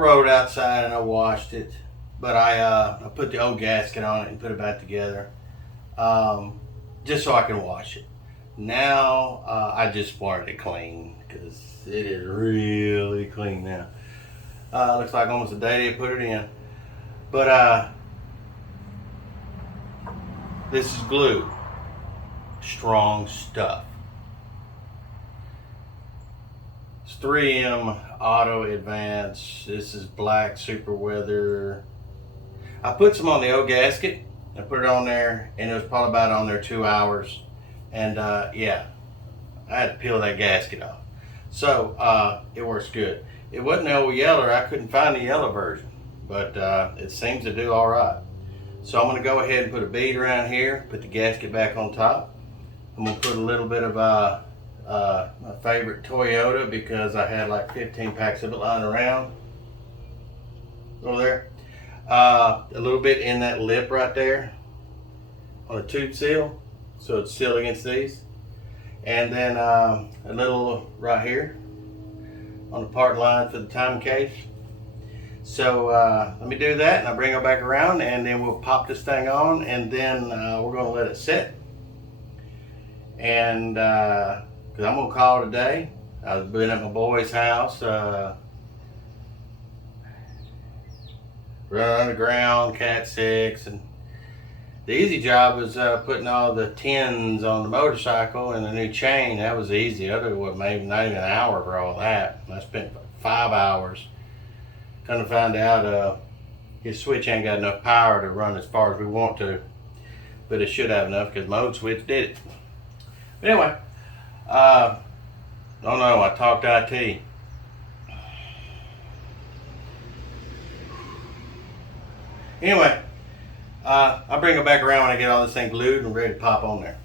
rode it outside and I washed it, but I put the old gasket on it and put it back together, just so I can wash it. Now I just wanted it clean because it is really clean now. Looks like almost a day they put it in, but this is glue, strong stuff. 3M Auto Advance. This is black super weather. I put some on the old gasket. I put it on there, and it was probably about on there 2 hours. And yeah, I had to peel that gasket off. So it works good. It wasn't the old yeller. I couldn't find the yellow version, but it seems to do all right. So I'm going to go ahead and put a bead around here. Put the gasket back on top. I'm going to put a little bit of my favorite Toyota, because I had like 15 packs of it lying around over there. A little bit in that lip right there on a tube seal, so it's sealed against these. And then a little right here on the part line for the time case. So let me do that, and I'll bring it back around, and then we'll pop this thing on, and then we're going to let it sit. And because I'm gonna call it a day. I've been at my boy's house, running underground, Cat 6, and the easy job was putting all the tins on the motorcycle and the new chain. That was easy. Other what, maybe not even an hour for all that. And I spent 5 hours. Come to find out, his switch ain't got enough power to run as far as we want to, but it should have enough because my old switch did it. But anyway. Don't know, I talked IT. Anyway, I'll bring it back around when I get all this thing glued and ready to pop on there.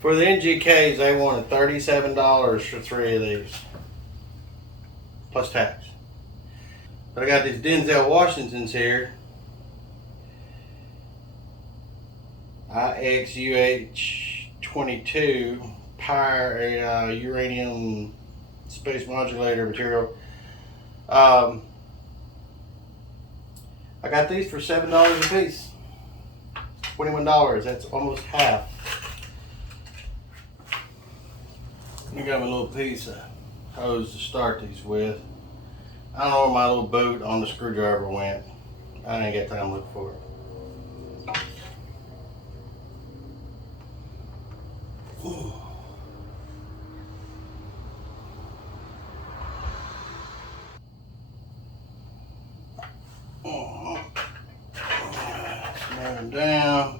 For the NGKs, they wanted $37 for 3 of these, plus tax. But I got these Denzel Washingtons here. IXUH-22 power, uranium space modulator material. I got these for $7 a piece. $21. That's almost half. I got my little piece of hose to start these with. I don't know where my little boot on the screwdriver went. I ain't got time to look for it. Snap them down.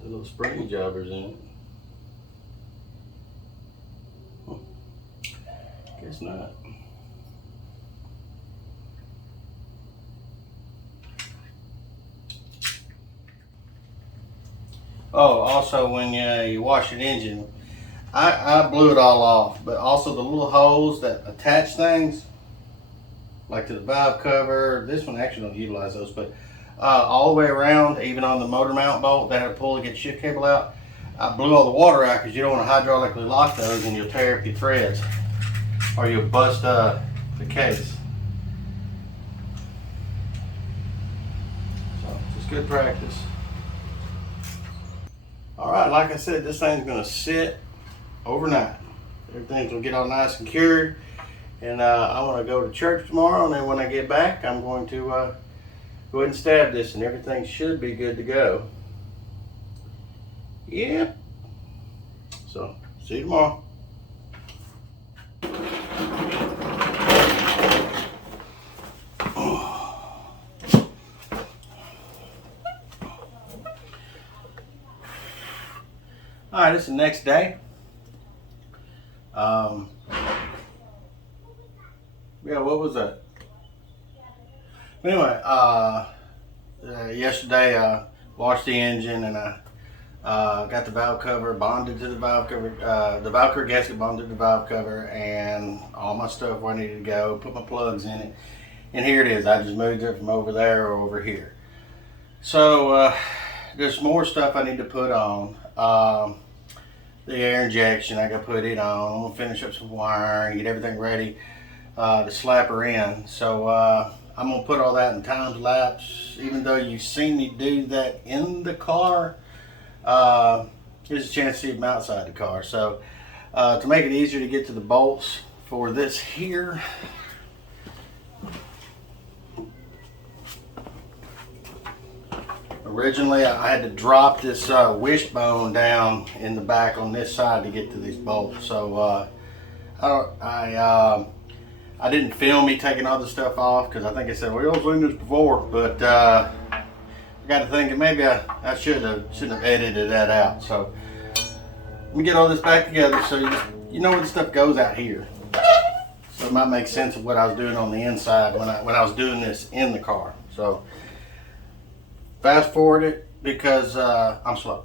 The little spring jobbers in it. Guess not. Oh, also when you wash an engine, I blew it all off, but also the little holes that attach things, like to the valve cover. This one actually don't utilize those, but all the way around, even on the motor mount bolt, they had to pull to get the shift cable out. I blew all the water out because you don't want to hydraulically lock those and you'll tear up your threads, or you'll bust the case. So just good practice. All right, like I said, this thing's gonna sit overnight. Everything's gonna get all nice and cured. And I wanna go to church tomorrow, and then when I get back, I'm going to go ahead and stab this, and everything should be good to go. Yep. So, see you tomorrow. All right, it's the next day. Yeah, what was that? Anyway, yesterday I washed the engine and I Got the valve cover bonded to the valve cover, the valve cover gasket bonded to the valve cover, and all my stuff where I needed to go. Put my plugs in it, and here it is. I just moved it from over there or over here. So there's more stuff I need to put on. The air injection, I got to put it on. I'm gonna finish up some wiring, get everything ready to slap her in. So I'm gonna put all that in time lapse. Even though you've seen me do that in the car, here's a chance to see them outside the car. So to make it easier to get to the bolts for this here, originally I had to drop this wishbone down in the back on this side to get to these bolts. So I didn't film me taking all the stuff off because I think I said, well, I've seen this before, but I got to thinking maybe I shouldn't have edited that out. So let me get all this back together so you know where the stuff goes out here. So it might make sense of what I was doing on the inside when I was doing this in the car. So fast forward it because I'm slow.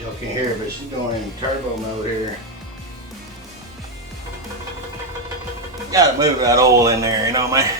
Y'all can't hear it, but she's going in turbo mode here. Gotta move that oil in there, you know what I mean?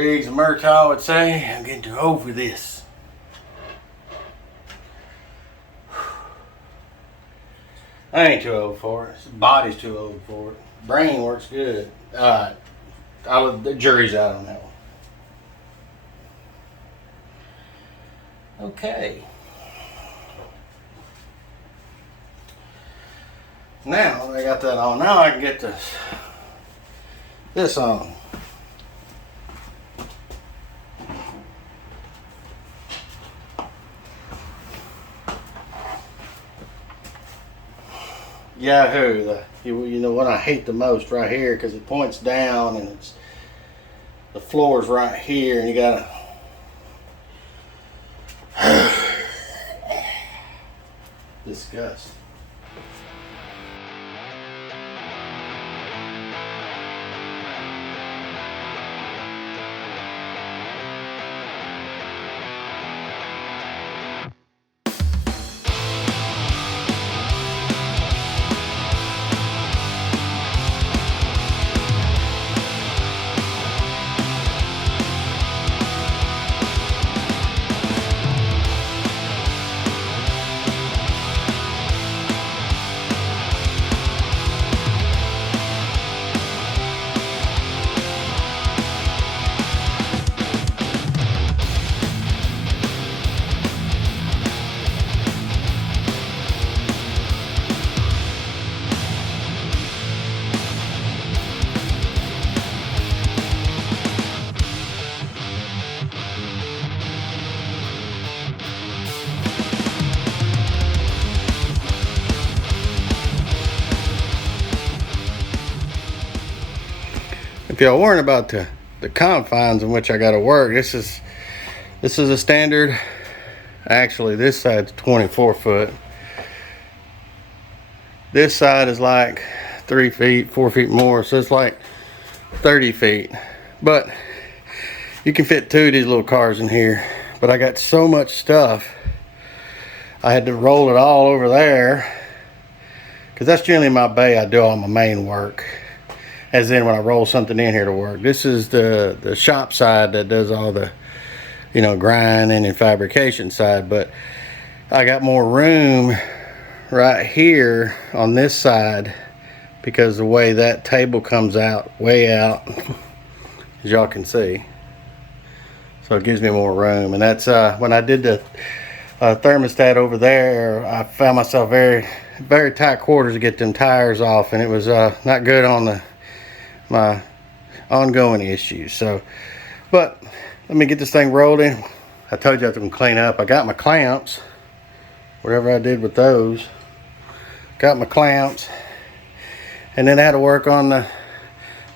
Riggs and Murtaugh would say, I'm getting too old for this. I ain't too old for it. The body's too old for it. Brain works good. Alright. The jury's out on that one. Okay. Now I got that on. Now I can get this on. Yahoo! You know what I hate the most right here, because it points down and the floor's right here, and you gotta. Disgust. If y'all worrying about the confines in which I got to work, this is a standard. Actually, this side's 24 foot. This side is like 3 feet, 4 feet more, so it's like 30 feet. But you can fit 2 of these little cars in here. But I got so much stuff, I had to roll it all over there, because that's generally my bay. I do all my main work, as in when I roll something in here to work. This is the shop side that does all the, you know, grinding and fabrication side. But I got more room right here on this side, because the way that table comes out, way out, as y'all can see. So it gives me more room. And that's when I did the thermostat over there, I found myself very tight quarters to get them tires off, and it was not good on my ongoing issues. So, but let me get this thing rolling. I told you I was going to clean up. I got my clamps, whatever I did with those. Got my clamps, and then I had to work on the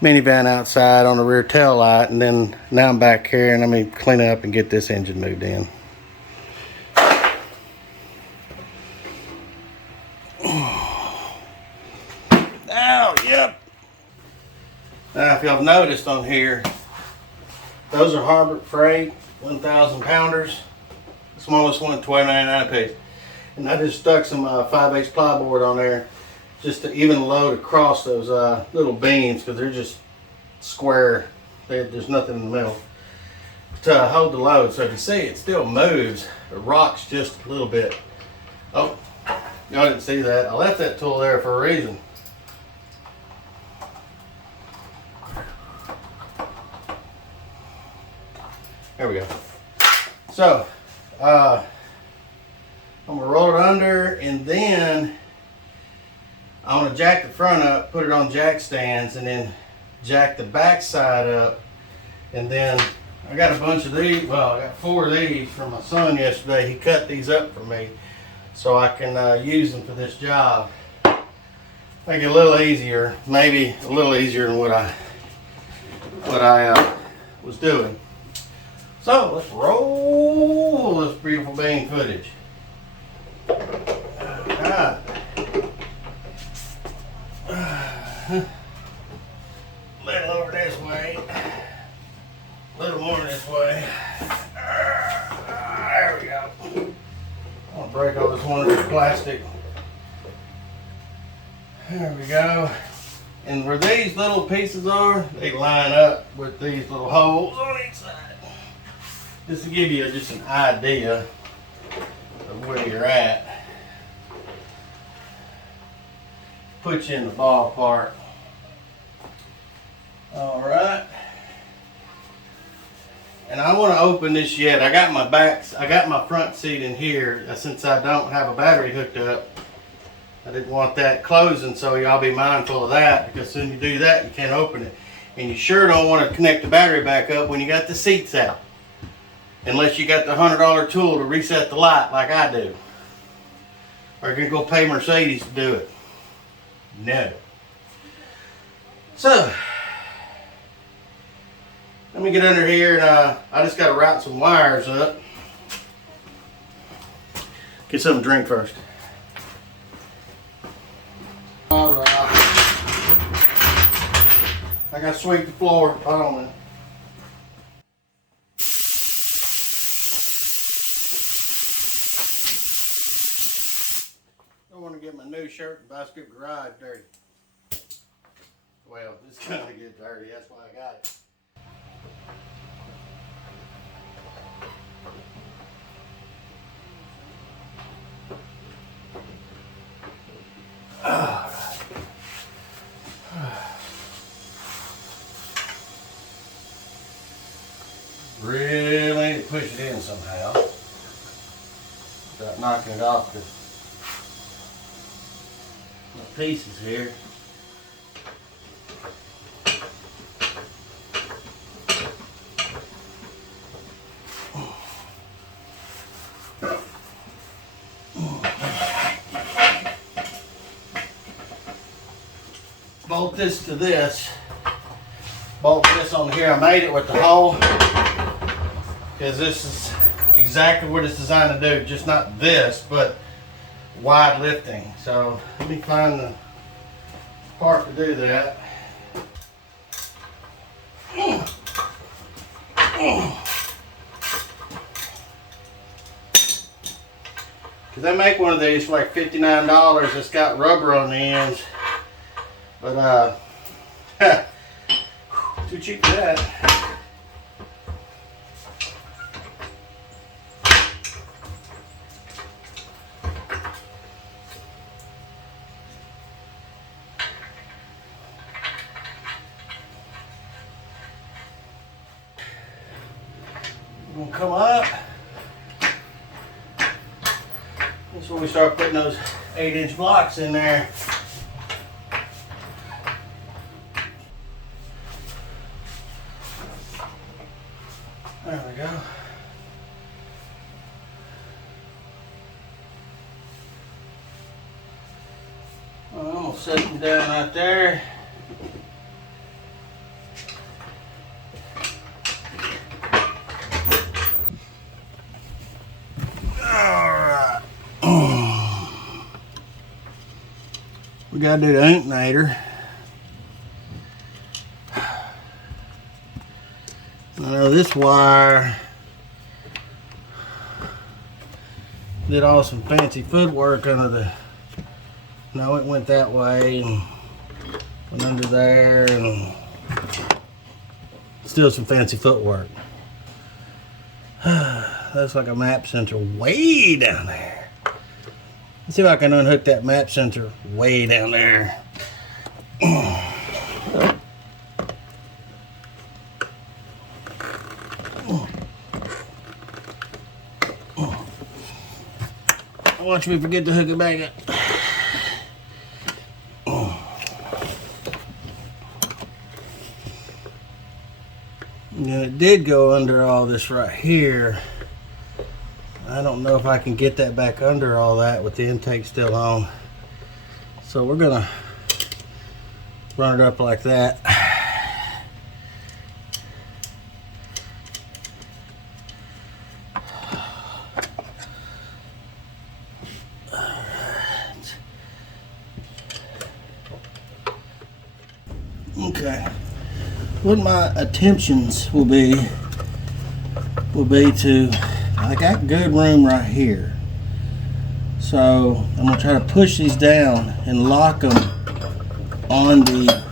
minivan outside on the rear tail light, and then now I'm back here, and let me clean it up and get this engine moved in. Ow, yep. Now, if y'all noticed on here, those are Harbor Freight 1,000 pounders. The smallest one, $12.99 a piece. And I just stuck some 5/8 plyboard on there just to even load across those little beams, because they're just square. There's nothing in the middle to hold the load. So if you see, it still moves. It rocks just a little bit. Oh, y'all didn't see that. I left that tool there for a reason. There we go. So, I'm gonna roll it under, and then I'm gonna jack the front up, put it on jack stands, and then jack the back side up. And then I got a bunch of these. Well, I got 4 of these from my son yesterday. He cut these up for me so I can use them for this job. Make it a little easier, maybe a little easier than what I was doing. So let's roll this beautiful bean footage. Alright. A little over this way. A little more this way. There we go. I'm gonna break all this wonderful plastic. There we go. And where these little pieces are, they line up with these little holes on each side. Just to give you just an idea of where you're at. Put you in the ballpark. All right. And I want to open this yet. I got my front seat in here. Since I don't have a battery hooked up, I didn't want that closing, so y'all be mindful of that, because soon you do that, you can't open it. And you sure don't want to connect the battery back up when you got the seats out. Unless you got the $100 tool to reset the light like I do. Or you're going to go pay Mercedes to do it. No. So, let me get under here, and I just got to route some wires up. Get something to drink first. Alright. I got to sweep the floor. Hold on a minute. I want to get my new shirt and Bicycle Garage dirty. Well, it's going to get dirty. That's why I got it. Really need to push it in somehow without knocking it off the pieces here. Bolt this to this. Bolt this on here. I made it with the hole because this is exactly what it's designed to do. Just not this, but wide lifting. So let me find the part to do that. Cause they make one of these for like $59. It's got rubber on the ends. But too cheap for that. We're gonna come up. This is when we start putting those 8-inch blocks in there. There we go. Well, I'm gonna set them down right there. Alright. We gotta do the inclinator. I know this wire did all some fancy footwork under the, no, it went that way and went under there, and still some fancy footwork. Looks like a map sensor way down there. Let's see if I can unhook that map sensor way down there. Watch me forget to hook it back up. And it did go under all this right here. I don't know if I can get that back under all that with the intake still on. So we're gonna run it up like that. Okay, what my intentions will be to, I got good room right here, so I'm gonna try to push these down and lock them on the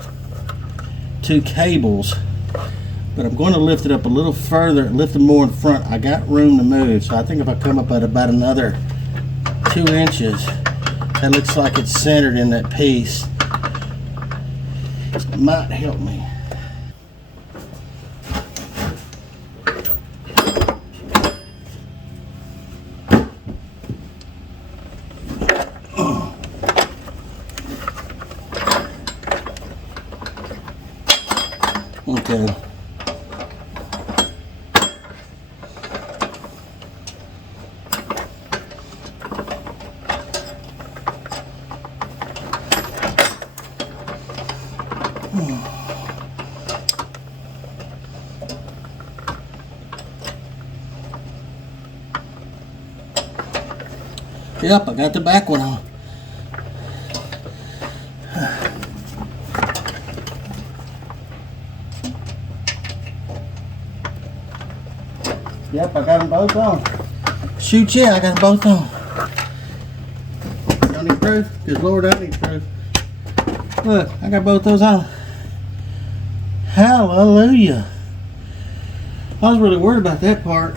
two cables, but I'm going to lift it up a little further, lift it more in front. I got room to move, so I think if I come up at about another 2 inches, that looks like it's centered in that piece. It might help me. Okay. Yep, I got the back one on. Yep, I got them both on. Shoot, yeah, I got them both on. Y'all need proof? Because Lord, I need proof. Look, I got both those on. Hallelujah. I was really worried about that part.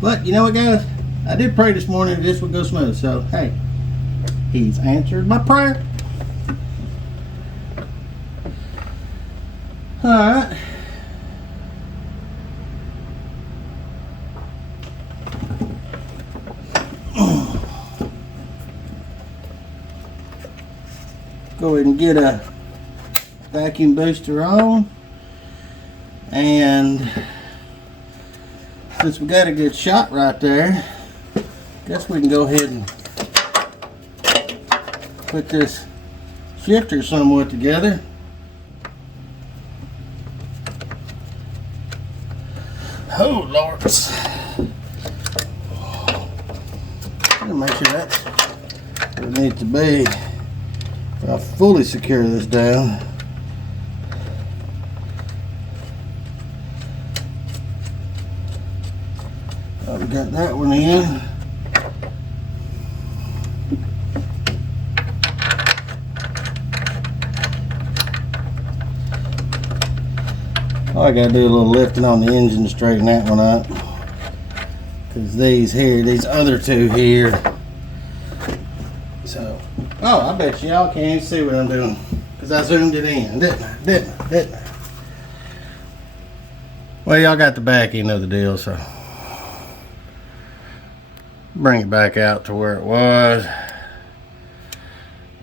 But you know what, guys? I did pray this morning that this would go smooth. So, hey, He's answered my prayer. Alright. Go ahead and get a vacuum booster on. And since we got a good shot right there, guess we can go ahead and put this shifter somewhat together. Oh Lord. Gotta make sure that's where it needs to be. I'll fully secure this down. We got that one in. I gotta do a little lifting on the engine to straighten that one up. Because these other two here. So, oh, I bet y'all can't see what I'm doing. Because I zoomed it in, didn't I? Well, y'all got the back end of the deal, so. Bring it back out to where it was.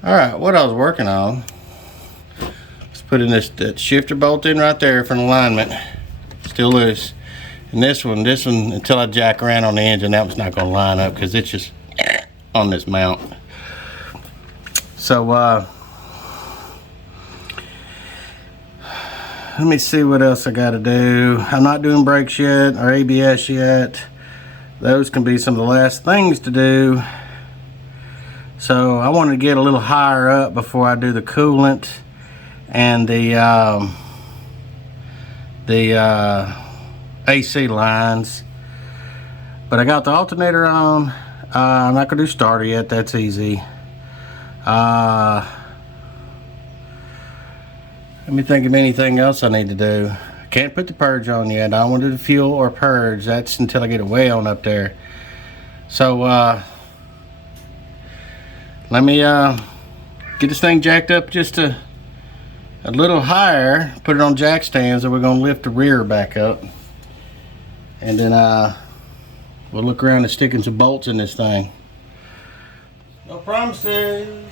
Alright, what I was working on is putting that shifter bolt in right there for an alignment. Still loose. And this one, until I jack around on the engine, that one's not going to line up because it's just on this mount. So, let me see what else I got to do. I'm not doing brakes yet or ABS yet. Those can be some of the last things to do. So I wanted to get a little higher up before I do the coolant and the AC lines. But I got the alternator on. I'm not gonna do starter yet, that's easy. Let me think of anything else I need to do. Can't put the purge on yet. I don't want to do the fuel or purge. That's until I get a way on up there. So let me get this thing jacked up just a little higher. Put it on jack stands, and we're gonna lift the rear back up. And then we'll look around and sticking some bolts in this thing. No promises.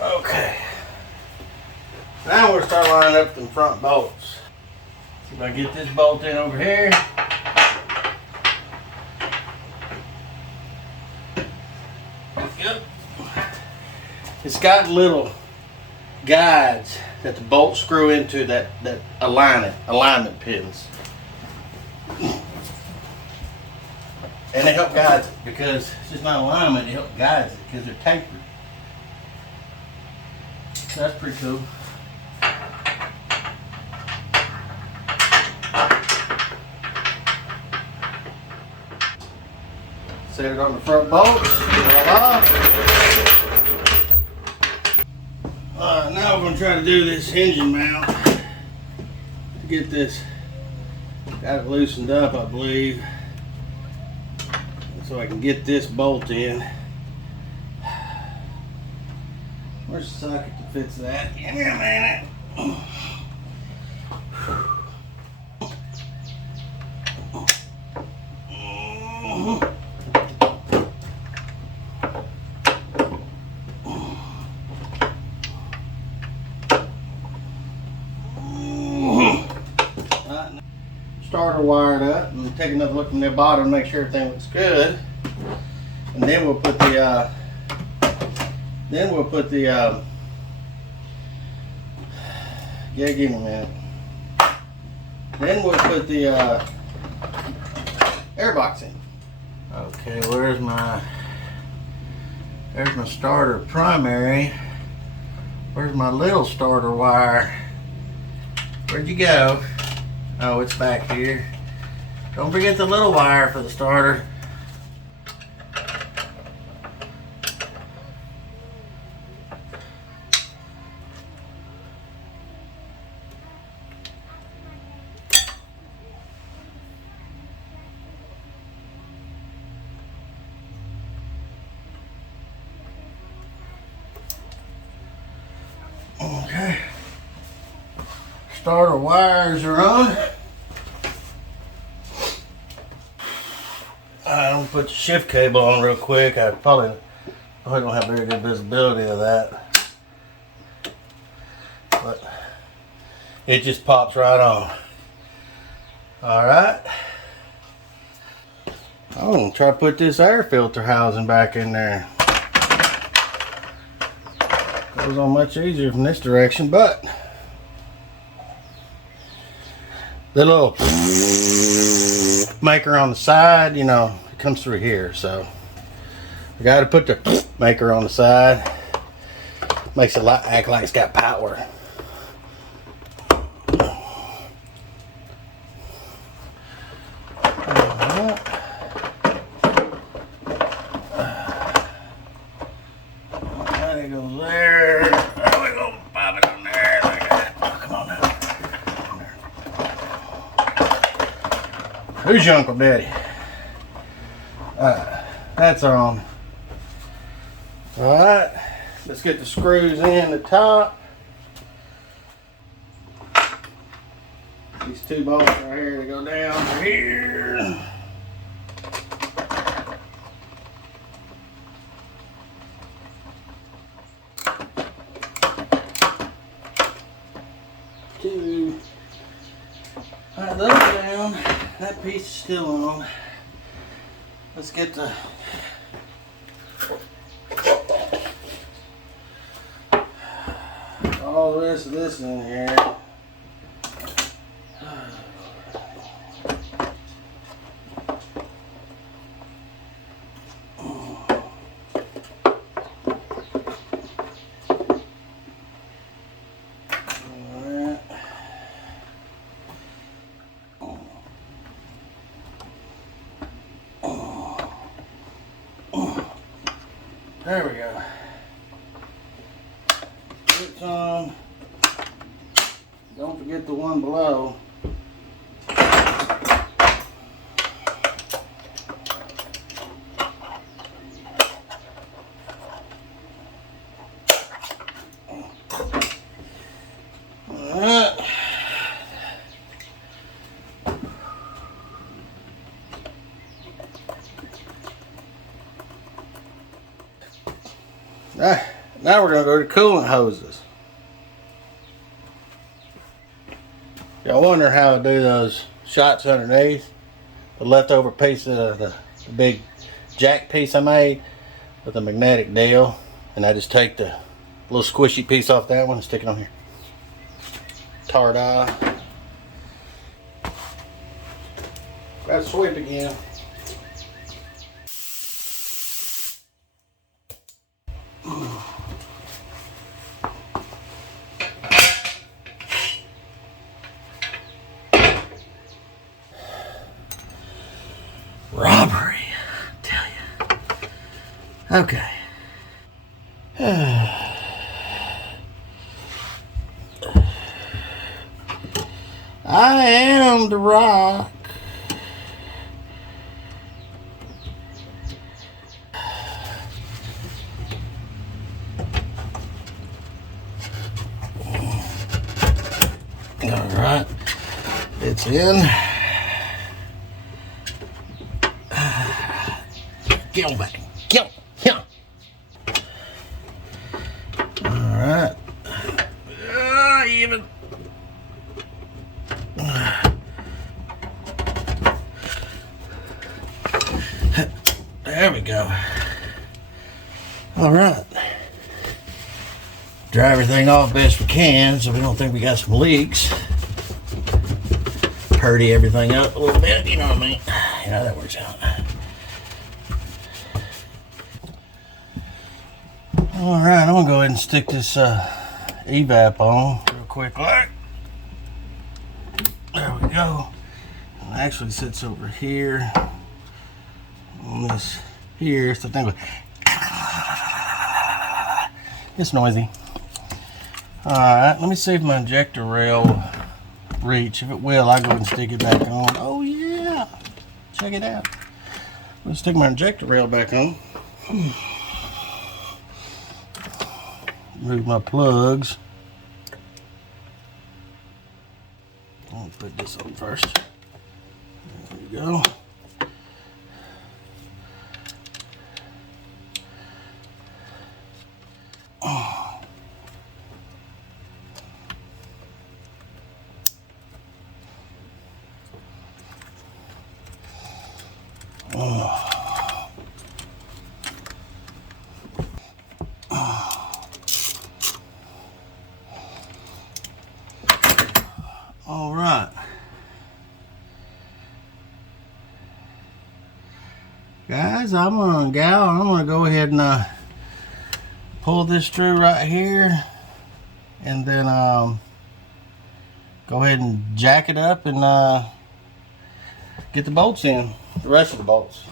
Okay. Now we'll start lining up them front bolts. See if I get this bolt in over here. it's got little guides that the bolts screw into that alignment pins. And they help guide it because it's just not alignment, they help guide it because they're tapered. So that's pretty cool. Set it on the front bolts. Voila. Alright, now we're going to try to do this engine mount to get this, got it loosened up, I believe, so I can get this bolt in. Where's the socket that fits that? Give me a minute. Starter wired up, and take another look from the bottom to make sure everything looks good, and then we'll put the yeah, give me a minute. Then we'll put the airbox in. Okay, there's my starter primary. Where's my little starter wire? Where'd you go? Oh, it's back here. Don't forget the little wire for the starter. Okay. Starter wires are on. I'm gonna put the shift cable on real quick. I probably don't have very good visibility of that, but it just pops right on. All right. I'm gonna try to put this air filter housing back in there. Goes on much easier from this direction, but the little maker on the side, you know, it comes through here, so we got to put the maker on the side. Makes it act like it's got power. It goes there. Oh, we're gonna pop it on there like that. Oh, come on now. Who's your Uncle Daddy? That's on. Alright, let's get the screws in the top. These two bolts right here to go down to here. Two. Alright, those down. That piece is still on. Let's get the all the rest of this in here. There we go. It's on. Don't forget the one below. Alright. Now we're going to go to coolant hoses. Y'all wonder how I do those shots underneath. The leftover piece of the big jack piece I made with a magnetic deal. And I just take the A little squishy piece off that one, stick it on here. Tar dye. Gotta sweep again. Robbery, I tell you. Okay. I am the Rock. All right, it's in. Get on back. Get on. Yeah. All right. Even. There we go. All right. Dry everything off best we can so we don't think we got some leaks. Purdy everything up a little bit, you know what I mean? You know how that works out. All right, I'm gonna go ahead and stick this evap on real quick. There we go. It actually sits over here on this here, so I think it's noisy. All right, let me see if my injector rail reach. If it will, I'll go ahead and stick it back on. Oh yeah, check it out. Let's stick my injector rail back on. Move my plugs. I'll put this on first. There we go. All right, guys, I'm gonna go ahead and pull this through right here, and then go ahead and jack it up and get the bolts in, the rest of the bolts.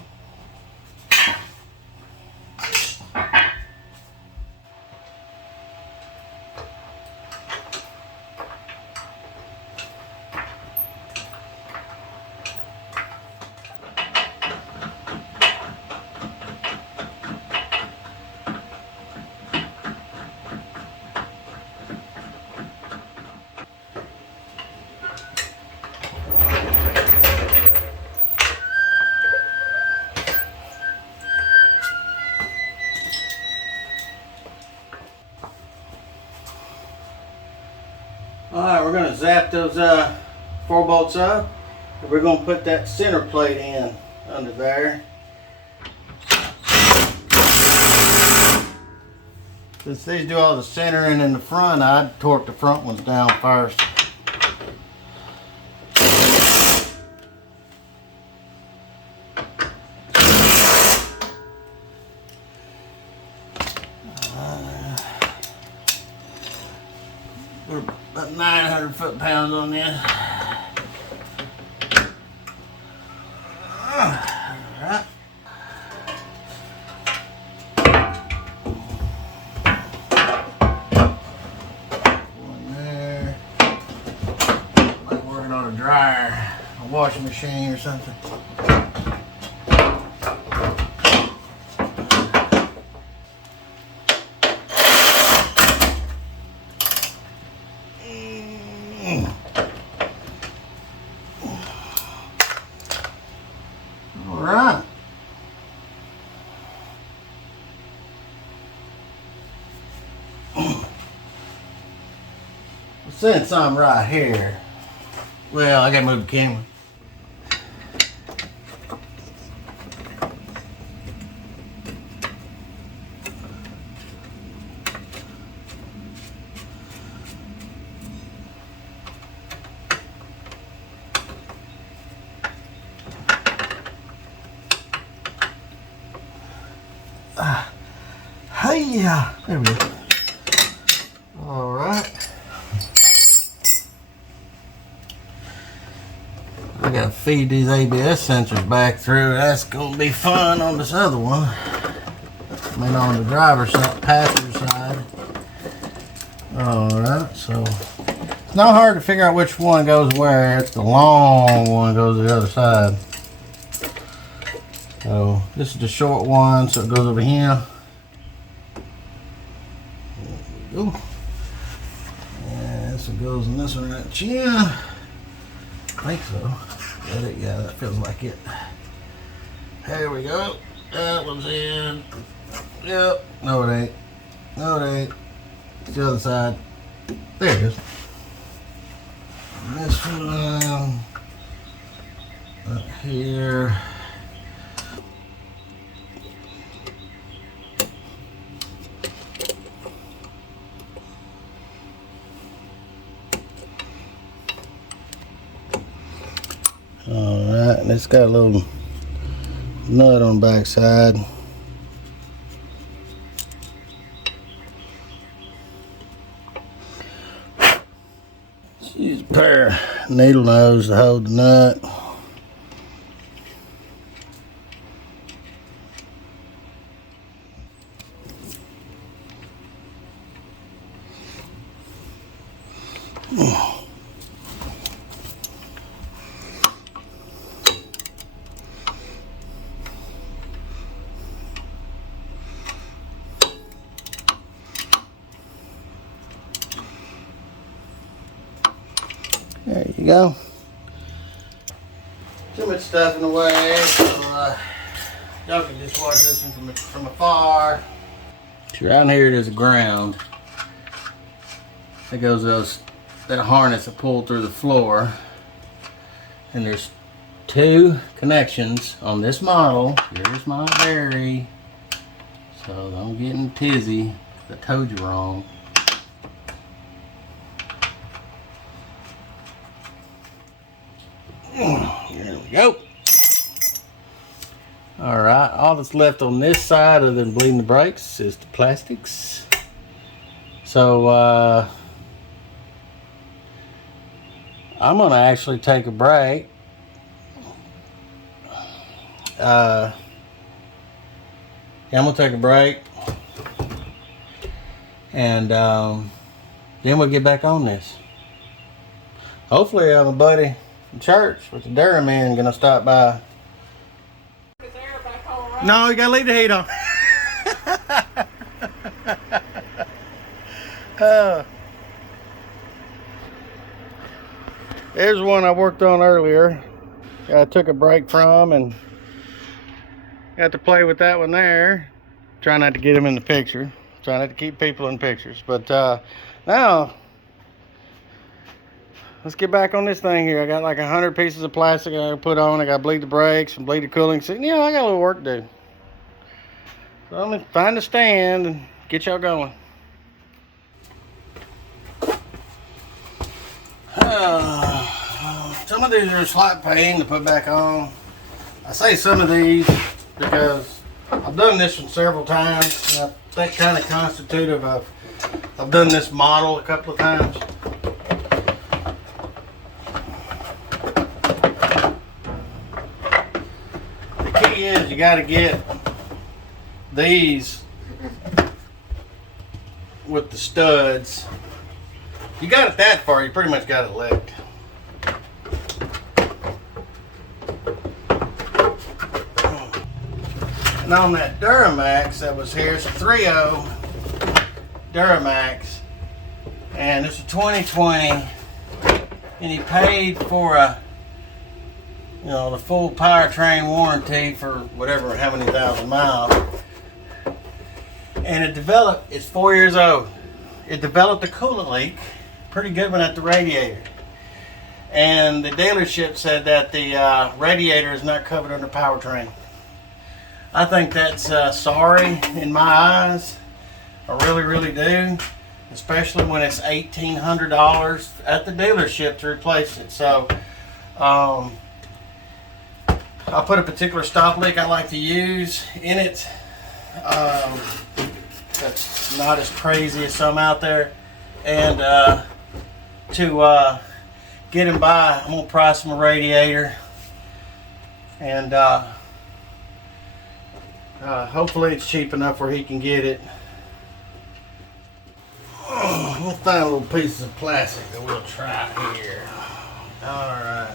Alright, we're going to zap those 4 bolts up, and we're going to put that center plate in under there. Since these do all the centering in the front, I'd torque the front ones down first. We're about 900 foot-pounds on this. Alright. One there. Like working on a dryer, a washing machine or something. Alright. Since I'm right here, well, I gotta move the camera. Yeah, there we go. All right. I gotta feed these ABS sensors back through. That's gonna be fun on this other one. I mean, on the driver's side, passenger side. All right, so it's not hard to figure out which one goes where. It's the long one that goes to the other side. So this is the short one, so it goes over here. There we go. And this one goes in this one right here. I think so. Yeah, that feels like it. There we go. That one's in. Yep. No, it ain't. No, it ain't. It's the other side. There it is. And this one up here. Alright, and it's got a little nut on the back side. Use a pair of needle nose to hold the nut. There you go. Too much stuff in the way, so y'all can just watch this one from afar. So around here there's a ground. That goes that harness that pulled through the floor. And there's two connections on this model. Here's my berry. So don't get in tizzy. I told you wrong. There we go. Alright, all that's left on this side other than bleeding the brakes is the plastics. So I'm gonna actually take a break. I'm gonna take a break and then we'll get back on this. Hopefully my buddy from church with the dairy man gonna stop by. No, you gotta leave the heat on. There's one I worked on earlier. I took a break from and got to play with that one there. Try not to get him in the picture. Try not to keep people in pictures. But now, let's get back on this thing here. I got like 100 pieces of plastic I gotta put on. I gotta bleed the brakes and bleed the cooling system. You know, I got a little work to do. So I'm gonna find a stand and get y'all going. Some of these are a slight pain to put back on. I say some of these because I've done this one several times. And that kind of constitutive of I've done this model a couple of times. The key is you got to get these with the studs. You got it that far, you pretty much got it licked. And on that Duramax that was here, it's a 3.0 Duramax, and it's a 2020, and he paid for a, you know, the full powertrain warranty for whatever, how many thousand miles. And it developed, it's 4 years old. It developed a coolant leak, pretty good one at the radiator. And the dealership said that the radiator is not covered under powertrain. I think that's sorry in my eyes. I really, really do. Especially when it's $1,800 at the dealership to replace it. So, I'll put a particular stop leak I like to use in it. that's not as crazy as some out there. And to get him by, I'm gonna price him a radiator, and hopefully it's cheap enough where he can get it. We'll find little pieces of plastic that we'll try here. Alright.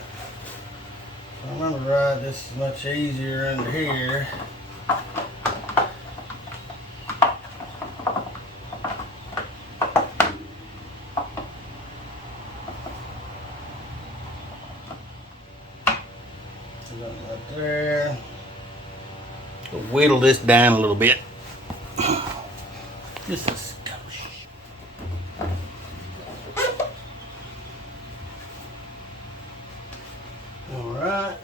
If I remember right, this is much easier under here. Right there. We'll whittle this down a little bit. Just a skosh. All right.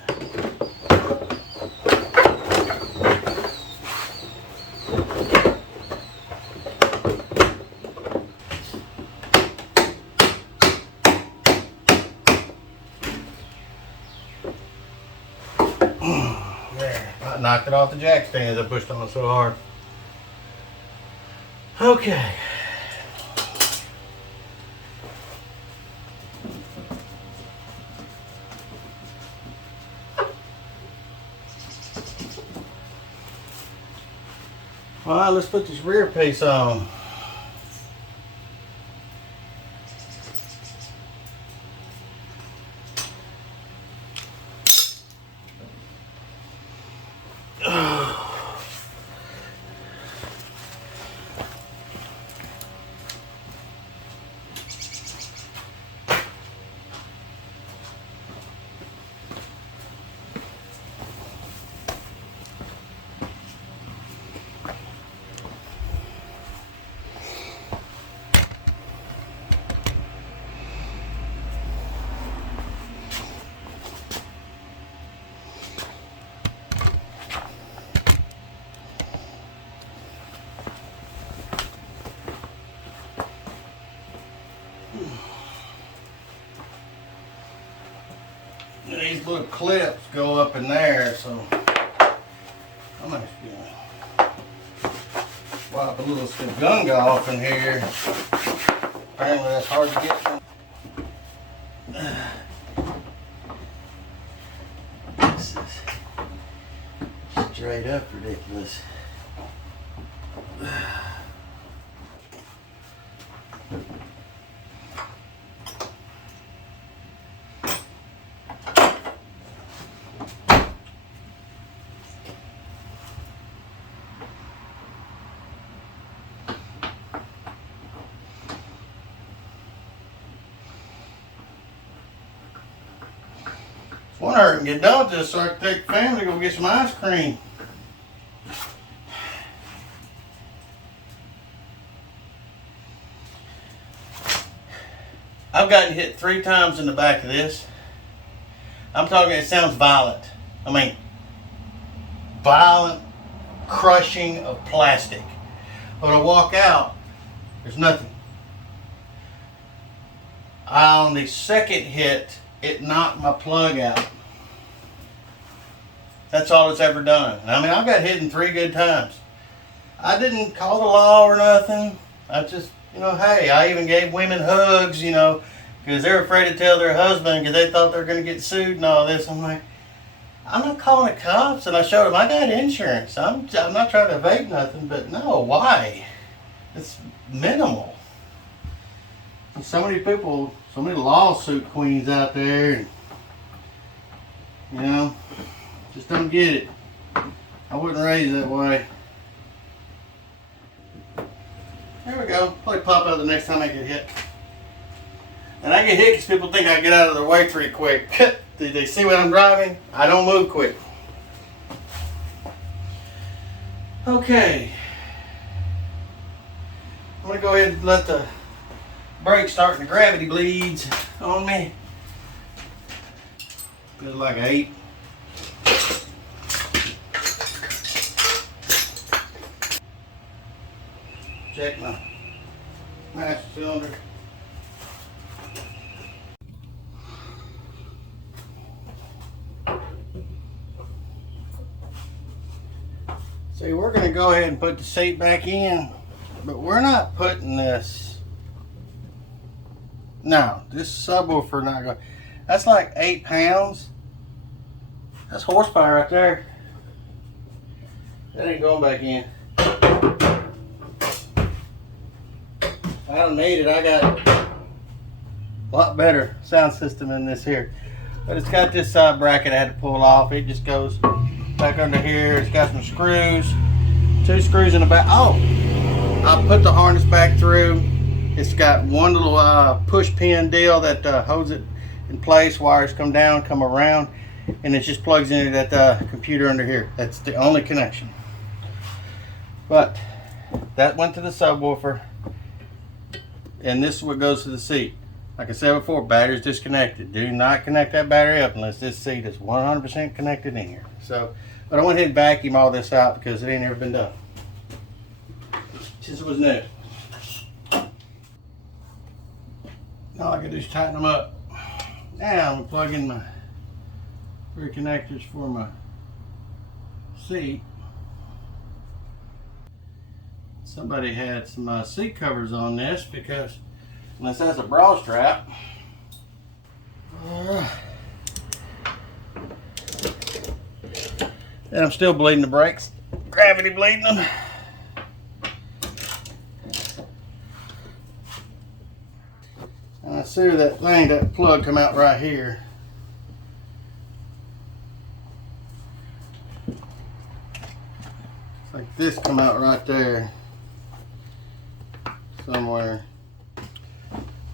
There, I knocked it off the jack stands. I pushed on it so hard. Okay. All right, let's put this rear piece on. These little clips go up in there, so I'm actually gonna wipe a little gunga off in here. Apparently that's hard to get from. This is straight up ridiculous. One of her can get done with this so I can take the family to go get some ice cream. I've gotten hit 3 times in the back of this. I'm talking, it sounds violent. I mean, violent crushing of plastic. When I walk out, there's nothing. On the second hit, it knocked my plug out. That's all it's ever done. I mean, I got hit in 3 good times. I didn't call the law or nothing. I just, hey, I even gave women hugs, because they're afraid to tell their husband because they thought they were going to get sued and all this. I'm like, I'm not calling the cops. And I showed them I got insurance. I'm not trying to evade nothing, but no, why? It's minimal. And so many people, so many lawsuit queens out there, just don't get it. I wasn't raised that way. There we go. Probably pop out the next time I get hit. And I get hit because people think I get out of their way pretty quick. Did they see what I'm driving? I don't move quick. Okay. I'm going to go ahead and let the brake start and the gravity bleeds on me. Feels like 8. Check my master cylinder. See, we're going to go ahead and put the seat back in. But we're not putting this. No, this subwoofer not going. That's like 8 pounds. That's horsepower right there. That ain't going back in. I don't need it. I got a lot better sound system in this here. But it's got this side bracket I had to pull off. It just goes back under here. It's got some screws. 2 screws in the back. Oh, I put the harness back through. It's got one little push pin deal that holds it in place. Wires come down, come around, and it just plugs into that computer under here. That's the only connection. But that went to the subwoofer, and this is what goes to the seat. Like I said before, battery's disconnected. Do not connect that battery up unless this seat is 100% connected in here. So, but I went ahead and vacuum all this out because it ain't ever been done since it was new. All I gotta do is tighten them up. Now I'm gonna plug in my 3 connectors for my seat. Somebody had some seat covers on this because unless that's a bra strap. And I'm still bleeding the brakes. Gravity bleeding them. And I see that thing, that plug come out right here. It's like this come out right there. Somewhere.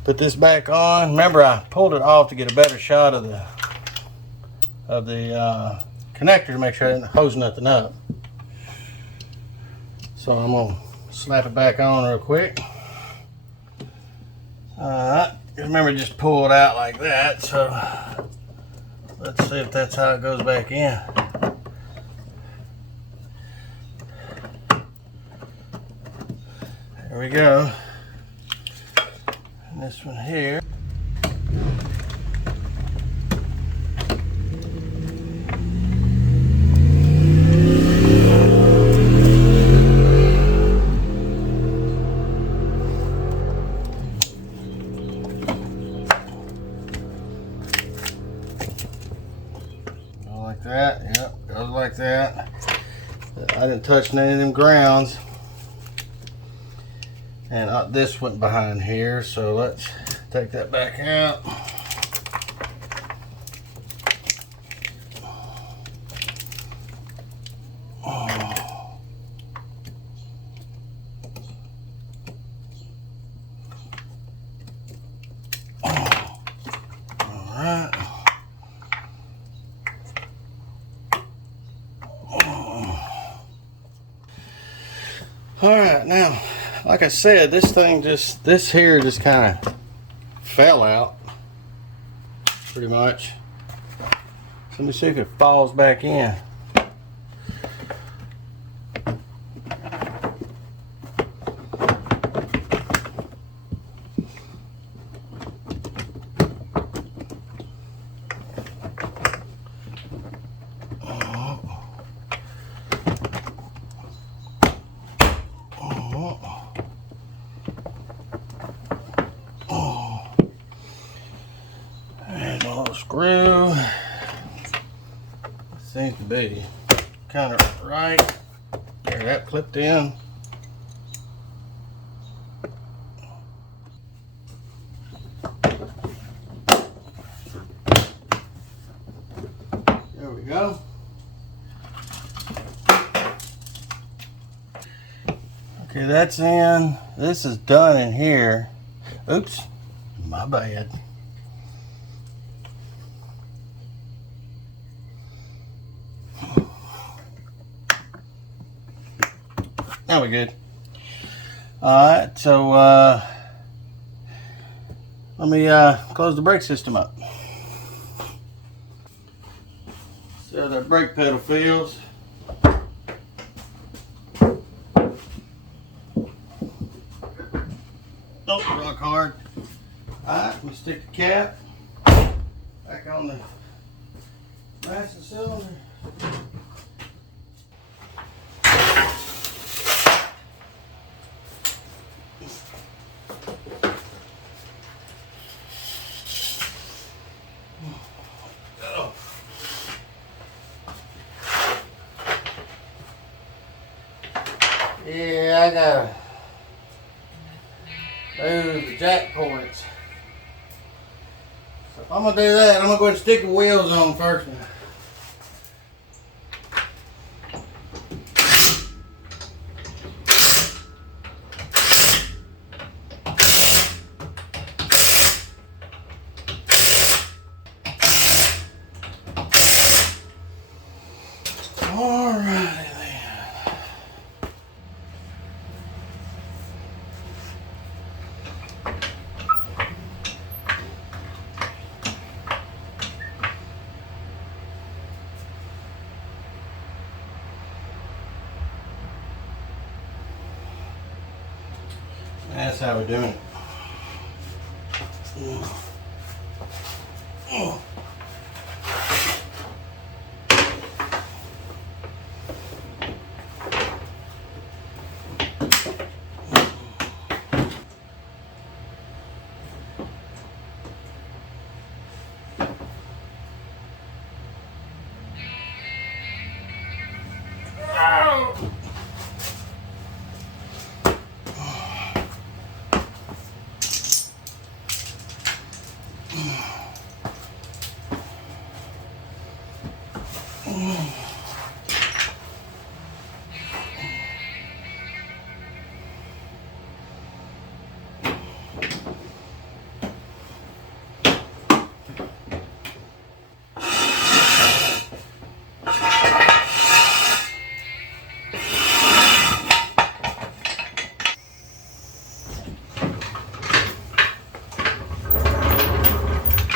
Put this back on. Remember, I pulled it off to get a better shot of the connector to make sure I didn't hose nothing up. So I'm gonna slap it back on real quick. Alright, remember, just pull it out like that. So let's see if that's how it goes back in. There we go. And this one here. Like that, yep, goes like that. I didn't touch any of them grounds. And this went behind here, so let's take that back out. Alright, now, like I said, this here just kind of fell out, pretty much. So let me see if it falls back in. Screw seems to be kind of right there. That clipped in. There we go. Okay, that's in. This is done in here. Oops, my bad. Now we're good. Alright, so let me close the brake system up. So the brake pedal feels. Oh, rock hard. Alright, let me stick the cap back on the master cylinder. Yeah, I gotta move the jack points. So if I'm gonna do that, I'm gonna go ahead and stick the wheels on first. Alrighty then. That's how we're doing it.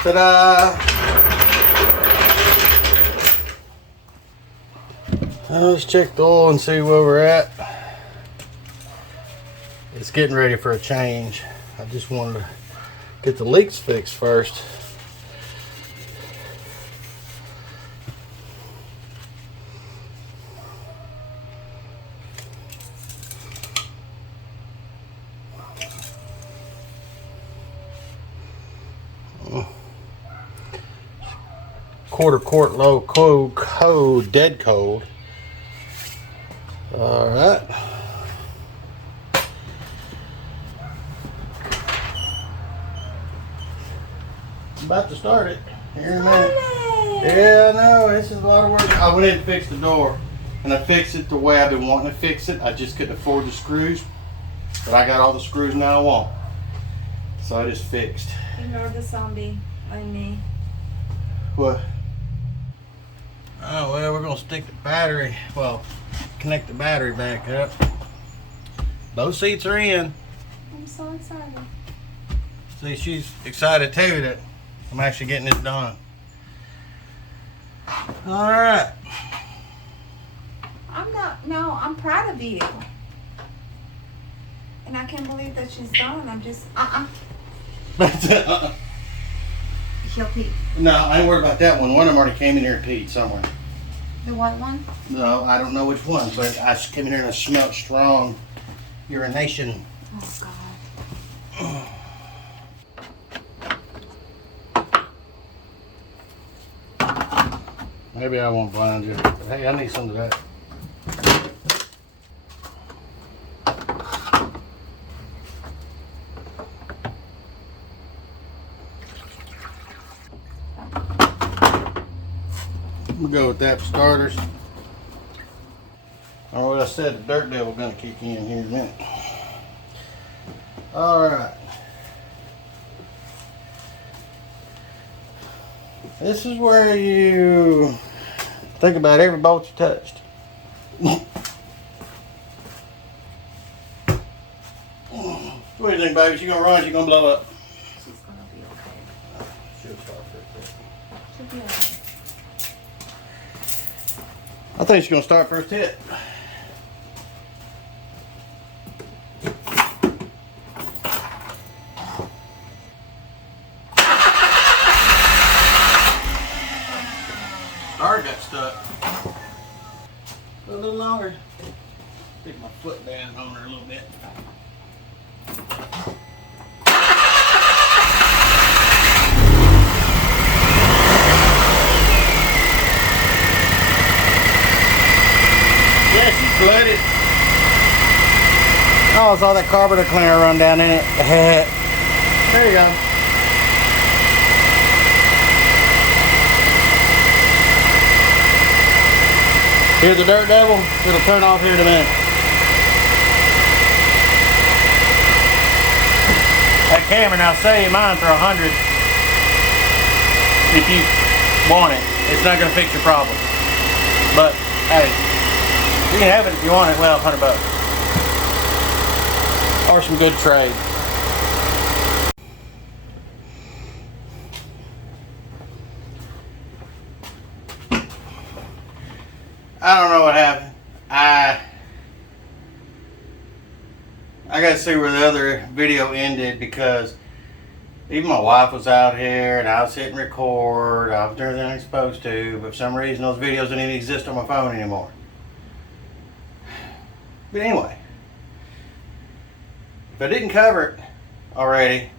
Ta-da! Let's check the oil and see where we're at. It's getting ready for a change. I just wanted to get the leaks fixed first. Quarter quart low cold, dead cold. All right. I'm about to start it here in a minute. Yeah, I know, this is a lot of work. I went in and fixed the door, and I fixed it the way I've been wanting to fix it. I just couldn't afford the screws, but I got all the screws now I want. So I just fixed. Ignore the zombie on me. What? Oh, well, we're going to stick the battery, well, connect the battery back up. Both seats are in. I'm so excited. See, she's excited too that I'm actually getting this done. All right. I'm proud of you. And I can't believe that she's done. I'm just, She'll pee. No, I ain't worried about that one. One of them already came in here and peed somewhere. The white one? No, I don't know which one, but I came in here and I smelled strong urination. Oh, God. Maybe I won't blind you. Hey, I need some of that. I'm gonna go with that for starters. Or what I said, the dirt devil's gonna kick in here in a minute. Alright. This is where you think about every bolt you touched. What do you think, baby? She gonna run, she gonna blow up? She's gonna be okay. She'll start first. She'll be okay. I think she's gonna start first hit. Starter got stuck. A little longer. Stick my foot down on her a little bit. Yeah, she's flooded. Oh, it's all that carburetor cleaner run down in it. There you go. Here's the dirt devil. It'll turn off here in a minute. That camera now save mine for 100. If you want it, it's not gonna fix your problem. But hey, you can have it if you want it. Well, 100 bucks. Or some good trade. I don't know what happened. I gotta see where the other video ended because even my wife was out here and I was hitting record. I was doing everything I'm supposed to, but for some reason those videos don't even exist on my phone anymore. But anyway, if I didn't cover it already,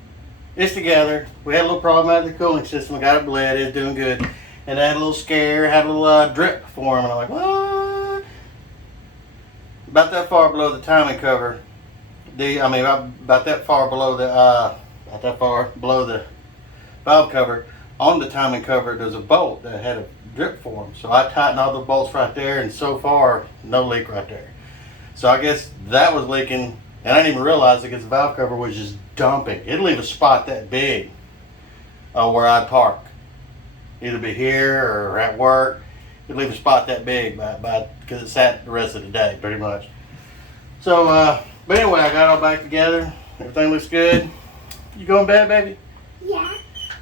it's together. We had a little problem out of the cooling system. I got it bled. It's doing good. And I had a little scare. Had a little drip form. And I'm like, what? About that far below the timing cover. About that far below the valve cover. On the timing cover, there's a bolt that had a drip form. So I tightened all the bolts right there, and so far, no leak right there. So I guess that was leaking, and I didn't even realize it because the valve cover was just dumping. It'd leave a spot that big where I'd park. Either be here or at work. It'd leave a spot that big because it sat the rest of the day, pretty much. So, but anyway, I got all back together. Everything looks good. You going to bed, baby? Yeah.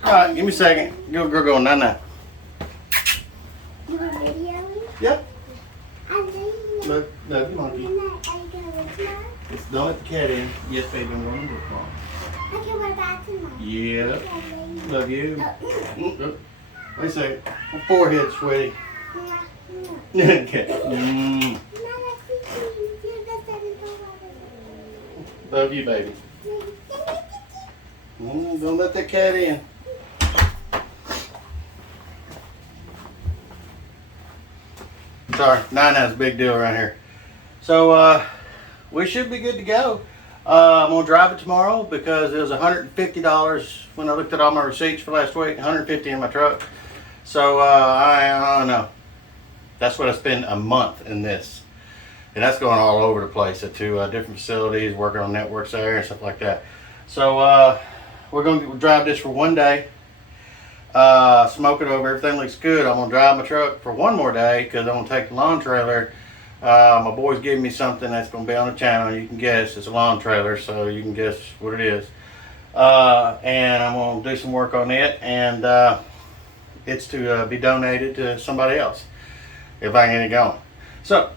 All right, give me a second. Girl going night-night. You were videoing? Yep. I'm doing it. Love you, monkey. Are you going with Mom? Just don't let the cat in. Yes, baby, I'm going with Mom. Okay, what about tomorrow? Yeah. Okay. Love you. Oh, Wait a second. My forehead, sweaty. Okay. Love you, baby. Don't let that cat in. Sorry, Nine-Nine's a big deal around here. So we should be good to go. I'm gonna drive it tomorrow because it was $150 when I looked at all my receipts for last week. $150 in my truck. So I don't know. That's what I spend a month in this, and that's going all over the place at two different facilities, working on networks there and stuff like that. So we're gonna drive this for one day. Smoke it over. Everything looks good. I'm gonna drive my truck for one more day because I'm gonna take the lawn trailer. My boys gave me something that's gonna be on the channel. You can guess it's a lawn trailer, so you can guess what it is. And I'm gonna do some work on it, and it's to be donated to somebody else if I can get it going. So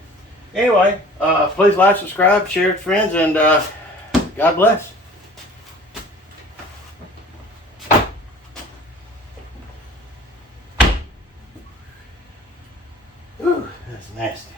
anyway, please like, subscribe, share with friends, and God bless. Ooh, that's nasty.